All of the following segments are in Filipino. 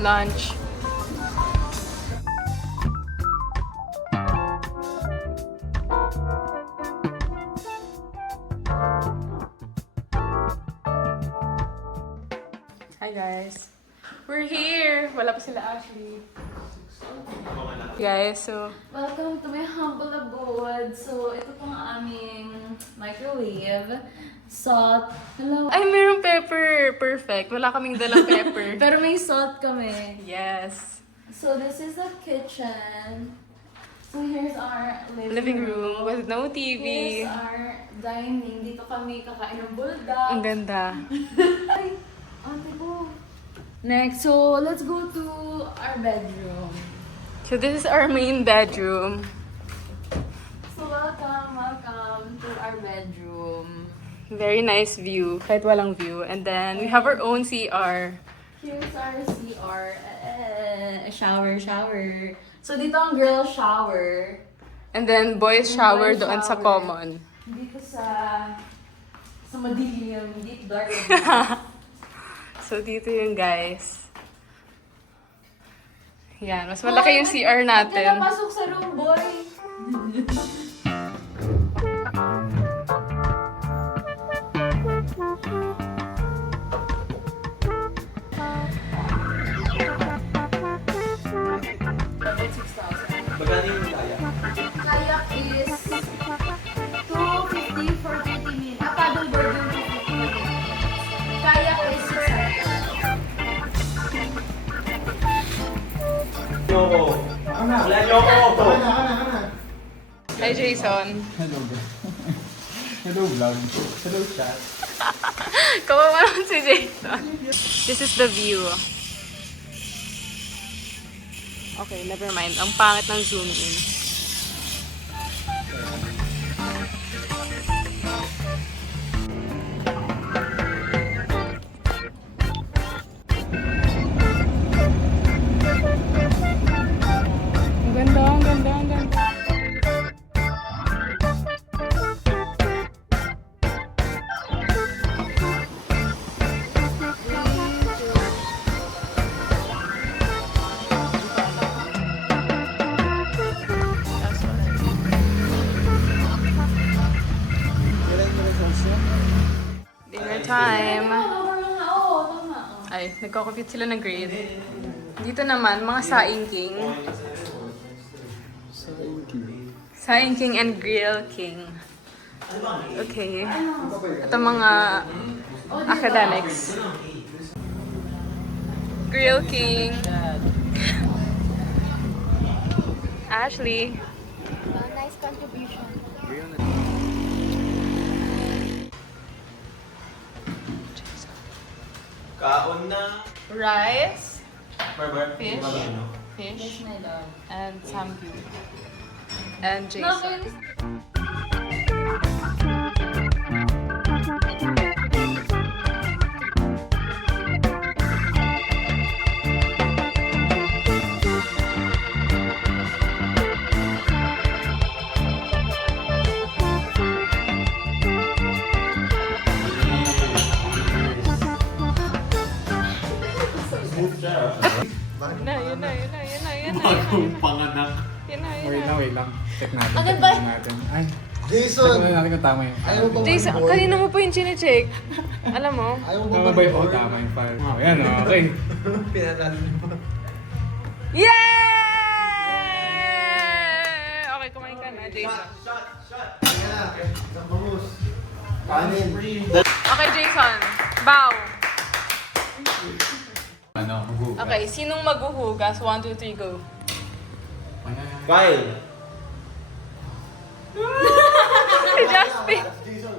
lunch. Hi guys. We're here! Wala pa sila Ashley. Guys, so... Welcome to my humble abode. So, ito pong aming microwave. Salt. Hello. Ay, mayroong pepper! Perfect. Wala kaming dalang pepper. Pero may salt kami. Yes. So, this is the kitchen. So, here's our Living room with no TV. Here's our dining. Dito kami kakain ng bulldog. Ang ganda. Ay, ate ko. Next, so let's go to our bedroom. So this is our main bedroom. So welcome to our bedroom. Very nice view. Kahit walang view. And then we have our own CR. Here's our CR. Shower. So dito ang girl shower. And then boys shower Boys doon sa shower. common. Dito sa madilim, deep dark. So dito yung guys. Yan, mas malaki yung CR natin. Huwag ka na pasok sa room, boy. Magkano yung kayak? Kayak is 250 for 20 minutes. Paddleboard yung 250 for 20 minutes. Kayak is 600. Yoko. Wala Yoko. Hi Jason. Hello, bro. Hello, vlog. Hello, chat. Kawawa naman si Jason. This is the view. Okay, never mind. Ang pangit ng zoom in. Ang ganda, ang ganda, ang ganda. Dinner time. Ay, nagko-compute sila ng grade. Dito naman, mga saing king. Saing king and grill king. Okay. Ito mga academics. Grill king. Ashley. Nice contribution. Kaon na. Rice. Barbar. Fish. Ano? Fish. My dog. And samgyup. And Jason. Yun na. Bagong panganak. Yun na. Wait lang. Check natin. Agad check ba? natin. Ay, Jason! check natin kung tama yun. Ayaw mo ba Jason, mag-board? kanina mo pa yung chinecheck. Alam mo? Ayaw mo ba Tama ba yun? Oh, mag-board? tama yung file. Oh, yan, okay. Pinatalo mo. Yay! Okay, kumain ka na, Jason. Kaya na, isang bangus. Kanin. Okay, Jason. Bow. Ano, hugo. Okay, sinong maghuhugas? 1, 2, 3, go. Kyle. Si Justin. Jason.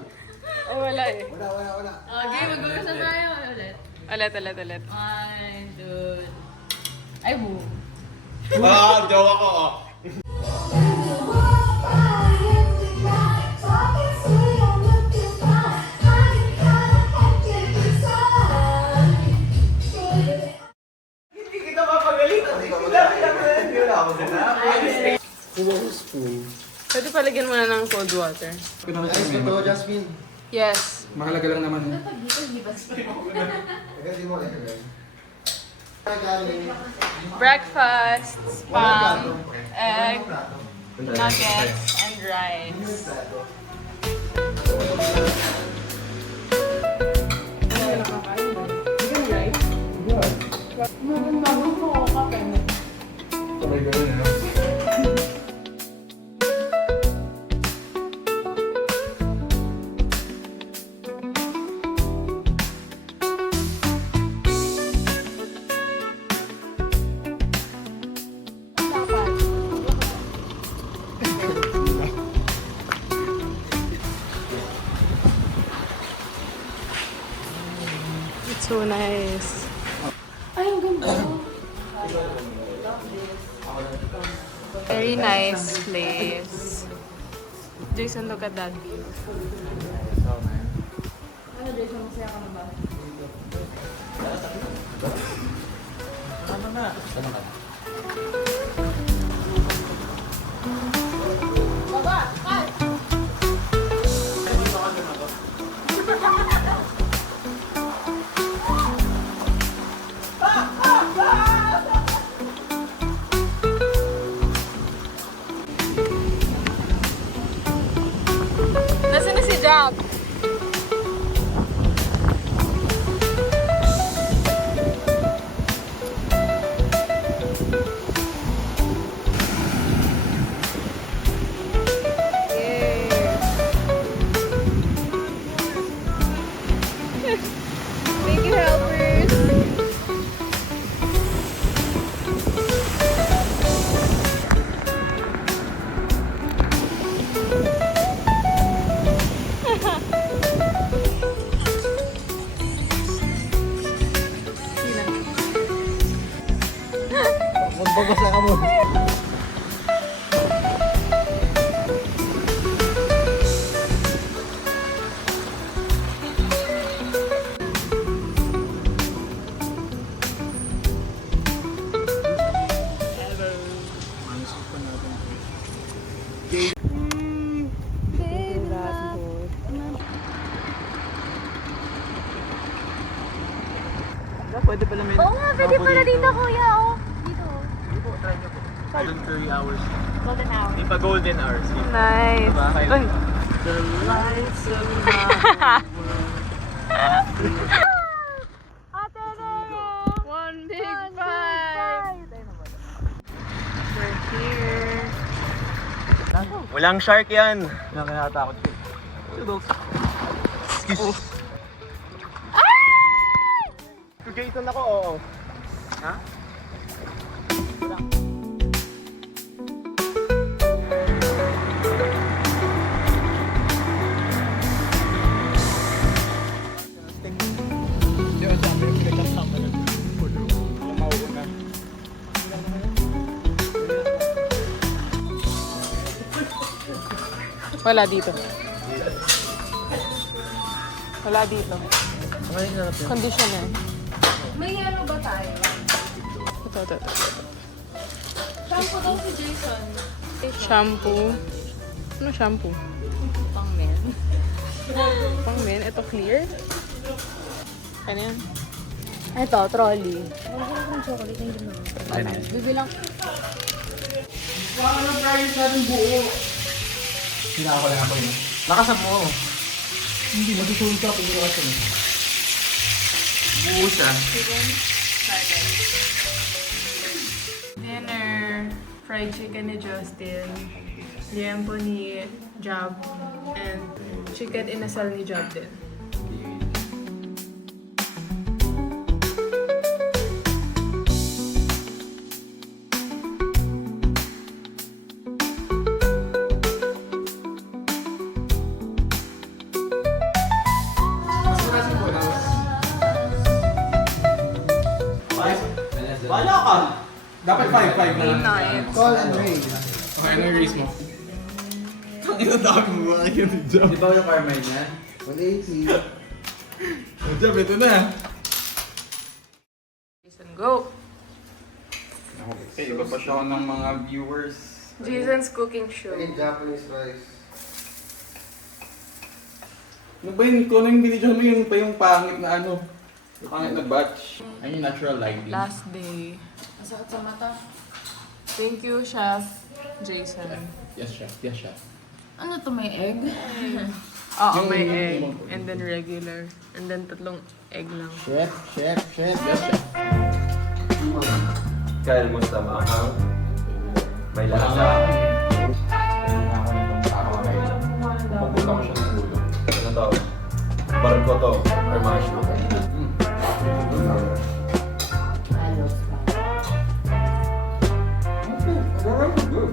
Oh, wala eh. Wala. Okay, mag-ugas na tayo ulit. Ulit. 1, 2... Ay, boo. Joke ako. Hindi kita mapagalitan. Kuha ko spoon. Pwede palagyan mo na ng cold water. Ayos ba to, Jasmine? Yes. Mahalaga lang naman. Pag dito, di ba? Agad mo. Breakfast, spam, egg, nuggets, and rice. Sabay ganun, ano? It's so nice. Ay, ang ganda. Very nice place. Jason, look at that view. Ano, Jason, masaya ka na ba? Nasaan na si Jack? Thank you, helpers. Magbabasa ka mo. Pwede pala may... Oo nga, pwede pala dito, kuya. Oh, dito. Dito, try nyo po. Golden curry hours. Golden hour. Di pa golden hours. Nice. Diba? Uy. The lights of Ate One big bite. We're here. Walang shark yan. Walang kinatakot ko. Excuse me. Jason ako, oo. Ha? Hindi mo sabi yung pinagkasama ng pulo. Yung mauuna. Wala dito. Wala dito. Conditioner. May ano ba tayo? Ito. Shampoo daw si Jason. Shampoo. Ano shampoo? Pang men. Pang men. Ito clear. Ano yan? Ito, trolley. Bumili ko ng chocolate na hindi naman. Bibilang. Sinaka ko lang ako yun. Lakasan mo. Hindi, masusunod ka kung hindi ka Buo siya. Dinner. Fried chicken ni Justin. Liempo ni Jab. And chicken inasal ni Jab din. Wala ka. Dapat 5-5 na lang. Nice. Call and raise. Okay, ano yung race mo? Ang inadami mo ba kayo ni Jam? Di ba yung Carmine yan? 180. Jam, ito na. Jason, go! Okay, iba pa siya ng mga viewers. Jason's cooking show. Ay, Japanese rice. Ano ba yun? Kung ano yung binidyohan mo, yung pa yung pangit na ano. Pangit na batch. Ayun yung natural lighting. Last day. Masakit sa mata. Thank you, Chef Jason. Yes, chef. Yes, chef. Ano to, may egg? Oo, may egg. And then regular. And then 3 egg lang. Chef. Yes, chef. Kyle, musta maanghang? May lasa. Pupunta ko siya ng ulo. Ano to? Barko to. Or mushroom. Good.